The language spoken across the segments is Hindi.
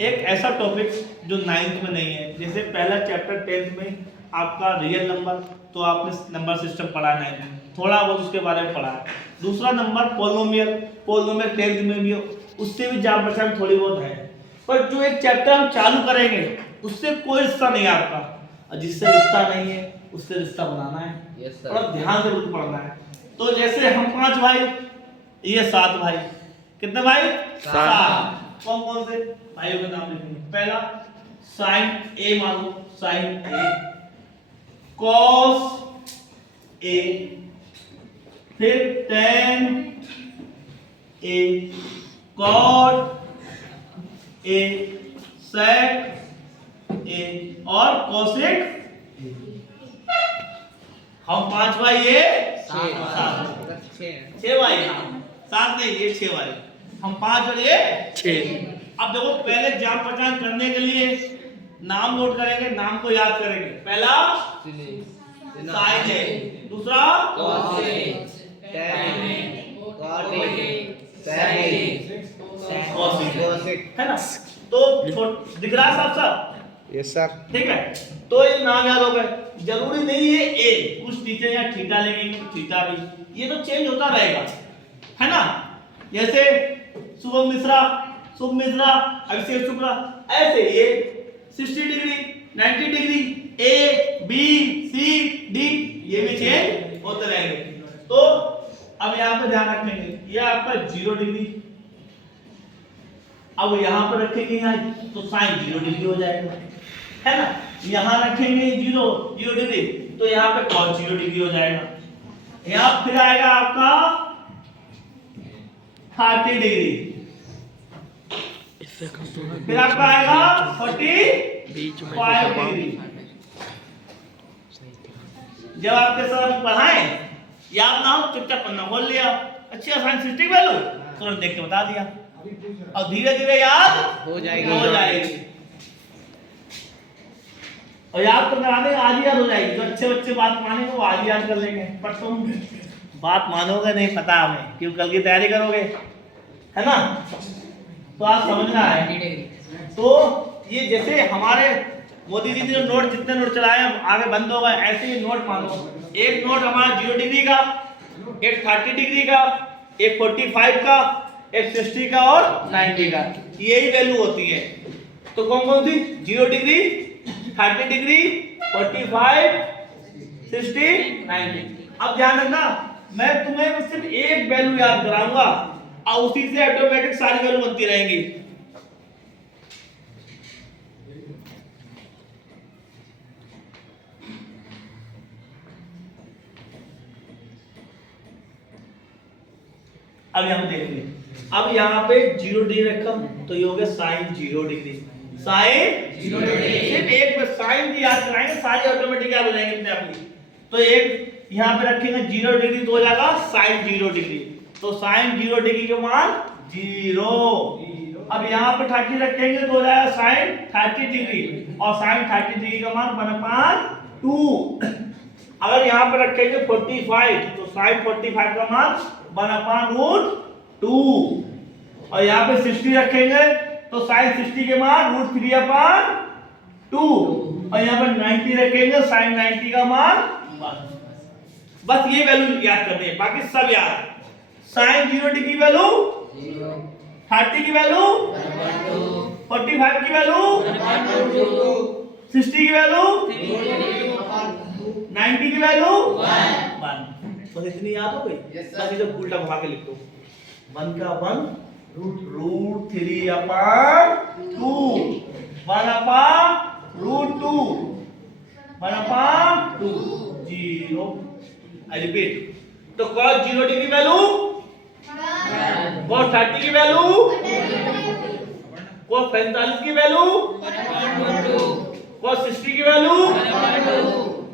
एक ऐसा टॉपिक जो 9th में नहीं है, जैसे पहला चैप्टर 10th में आपका रियल नंबर, तो आपने नंबर सिस्टम पढ़ा है 9th में, थोड़ा बहुत उसके बारे में पढ़ा है। दूसरा नंबर पोलिनोमियल, पोलिनोमियल 10th में भी उससे भी जान पहचान थोड़ी बहुत है, पर जो एक चैप्टर हम चालू करेंगे उससे कोई रिश्ता नहीं है आपका, और जिससे रिश्ता नहीं है उससे रिश्ता बनाना है। थोड़ा ध्यान से पढ़ना है। तो जैसे हम 5 भाई, ये 7 भाई, कितने भाई? 7। कौन कौन से भाइयों का नाम लिखेंगे? पहला साइन ए, मान लो साइन ए, कॉस ए, फिर टेन ए, कॉट ए, सेक ए और कोसेक। हम 5 भाई, ये 7 6 भाई, 7 नहीं, ये 6 भाई, हम 5 और ये 6। अब देखो, पहले जान पहचान करने के लिए नाम नोट करेंगे, नाम को याद करेंगे। पहला साइन है, दूसरा कॉस है, टेन है, कॉट है, है ना? तो दिख रहा है साफ साफ? Yes sir. ठीक है, तो ये नाम याद हो गए। जरूरी नहीं है ए, कुछ टीचर या थीटा लेंगे, कुछ थीटा भी, ये तो चेंज होता रहेगा, है ना? जैसे शुभम मिश्रा, शुभ मिश्रा, अभिषेक शुक्ला, ऐसे ये 60 degree, 90 degree, A B C D, ये भी चेंज होते रहेंगे। तो अब यहाँ पे ध्यान रखेंगे, ये आपका 0 डिग्री, अब यहाँ पर रखेंगे यहाँ, तो साइन 0 डिग्री हो जाएगा, है ना? यहाँ रखेंगे 0 डिग्री, तो यहाँ पे cos 0 डिग्री हो जाएगा। यहाँ फिर आएगा आपका 30 डिग्री, फिर आपका आएगा 45 डिग्री। जब आपके सर पढ़ाएं, याद ना हो, चुपचाप पन्ना खोल लिया, अच्छी आसान सिस्टिक वैल्यू तुरंत देख के बता दिया, और धीरे धीरे याद हो जाएगी। और याद तो करा देंगे, आज ही याद हो जाएगी। जो अच्छे बच्चे बात मानेंगे वो आज याद कर लेंगे, पर तुम बात मानोगे नहीं, पता हमें, क्यों कल की तैयारी करोगे, है ना? तो आप समझना है। तो ये जैसे हमारे मोदी जी ने नोट, जितने नोट चलाए आगे बंद हो गए, ऐसे ही नोट मानो। एक नोट हमारा 0 डिग्री का, एक 30 डिग्री का, एक 45 का, एक 60 का और 90 का, यही वैल्यू होती है। तो कौन कौन सी? 0 डिग्री, 30 डिग्री, 45, 60, 90। अब ध्यान रखना, मैं तुम्हें सिर्फ एक वैल्यू याद कराऊंगा और उसी से ऑटोमेटिक सारी वैल्यू बनती रहेंगी। अब यहां देखिए, अब यहाँ पे 0 डिग्री रखा, तो ये हो गया साइन 0 डिग्री, साइन 0 डिग्री। सिर्फ एक में साइन की याद कराएंगे, सारी ऑटोमेटिक याद हो जाएंगे अपने आप ही। तो एक यहाँ पे रखेंगे 0 डिग्री, तो हो जाएगा साइन 0 डिग्री, तो साइन 0 डिग्री का मान 0। अब यहाँ पे 30 रखेंगे तो हो जाएगा साइन 30 डिग्री, और साइन 30 डिग्री का मान 1/2। अगर यहाँ पे रखेंगे 45, तो साइन 45 का मान 1/√2। और यहाँ पे 60 रखेंगे तो साइन 60 के मान √3/2। और यहाँ पर 90 रखेंगे, साइन 90 का मान 1। बस ये वैल्यू याद करनी है, बाकी सब याद। साइन 0 डिग्री वैल्यू 30 की वैल्यू 45 की वैल्यू 60 की वैल्यू 90 की वैल्यू 1। बस इतनी याद हो गई। बस इसे उल्टा घुमा के लिख दो, 1 का 1 √3/2, 1/√2, 1/2, 0। I repeat, तो cos 0 डिग्री वैल्यू, cos 30 की वैल्यू, cos 45 की वैल्यू, cos 60 की वैल्यू,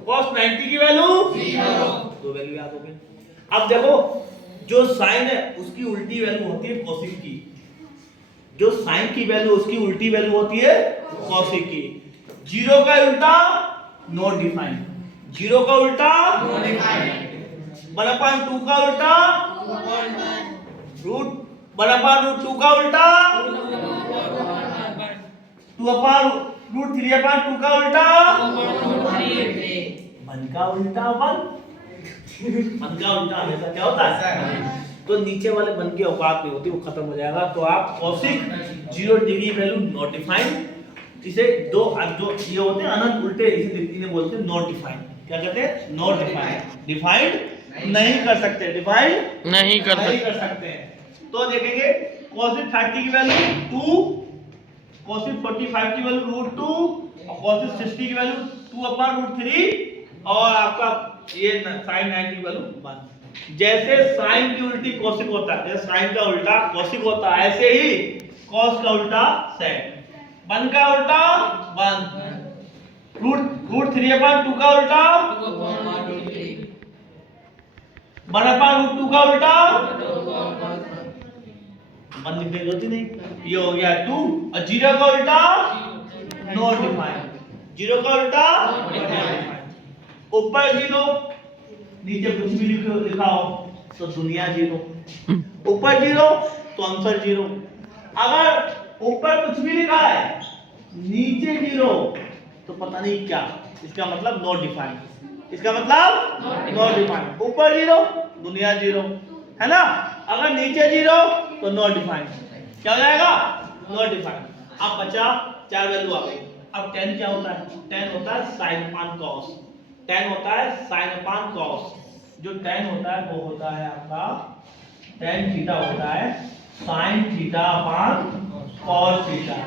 cos 90 की वैल्यू 0। दो वैल्यू याद हो गई। अब देखो, जो साइन है उसकी उल्टी वैल्यू होती है कोसिक की, जो साइन की वैल्यू उसकी उल्टी वैल्यू होती है कोसिक की। 0 का उल्टा नॉट डिफाइंड, 0 का उल्टा 1/2 का उल्टा √1/√2 का उल्टा 2/√3/2 का उल्टा 1 का उल्टा 1 का उल्टा हमेशा क्या होता है? तो नीचे वाले 1 की औकात नहीं होती, वो खत्म हो जाएगा। तो आप cosec 0 degree value not defined, इसे दो जो ये होते हैं अनंत उल्टे, इसे इन्हें बोलते हैं नॉट डिफाइंड। क्या कहते हैं? Not defined. डिफाइंड नहीं कर सकते, डिफाइंड नहीं कर सकते हैं। तो देखेंगे cosec 30 की वैल्यू 2, cosec 45 की वैल्यू √2 और cosec 60 की वैल्यू 2/√3 और आपका ये sin 90 की वैल्यू 1। जैसे sin की उल्टी cosec होता है, जैसे sin का उल्टा cosec होता है, ऐसे ही cos का उल्टा sec, 1 का उल्टा 1, √3/2 का उल्टा 1/√2 का उल्टा 1 लिखने की जरूरत ही नहीं। ये हो गया 2 और 0 का उल्टा नॉट डिफाइंड, 0 का उल्टा ऊपर 0 नीचे कुछ भी लिखा हो तो दुनिया 0, ऊपर 0 तो आंसर 0। अगर ऊपर कुछ भी लिखा है नीचे 0 तो पता नहीं क्या, इसका मतलब नॉट डिफाइंड, इसका मतलब नॉट डिफाइंड। ऊपर 0 दुनिया 0 है ना, अगर नीचे 0 तो नॉट डिफाइंड, क्या हो जाएगा? Not defined. अब बचा 4 वैल्यू आ गई। अब tan क्या होता है? tan होता है sin अपान cos, tan होता है sin अपान cos। जो tan होता है वो होता है आपका tan थीटा होता है sin theta upon cos theta.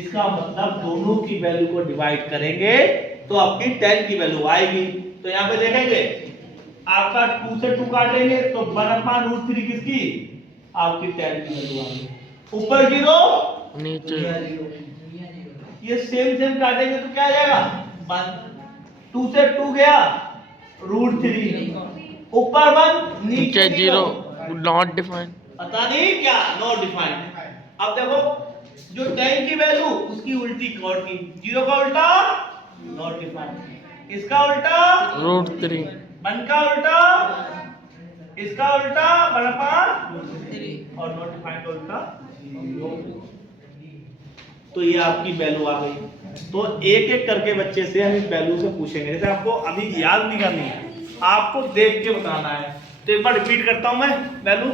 इसका मतलब दोनों की वैल्यू को डिवाइड करेंगे तो आपकी tan की वैल्यू आएगी। तो यहाँ पे देखेंगे आपका 2 से 2 काटेंगे तो 1/√3 किसकी? आपकी tan की वैल्यू आ गई। ऊपर 0 नीचे 0, ये सेम काटेंगे तो क्या आ जाएगा? 1, 2 से 2 गया √3, ऊपर 1 नीचे 0, नॉट डिफाइंड। पता नहीं क्या, नॉट डिफाइंड। अब देखो जो tan की वैल्यू उसकी उल्टी कॉट की, 0 का उल्टा नॉट डिफाइंड, इसका उल्टा √3, 1 का उल्टा, इसका उल्टा 1/√3 और नॉट डिफाइंड का उल्टा 0। तो ये आपकी वैल्यू आ गई। तो एक एक करके बच्चे से हम इस वैल्यू से पूछेंगे। जैसे आपको अभी याद नहीं करनी है, आपको देख के बताना है। तो एक बार रिपीट करता हूं मैं वैल्यू।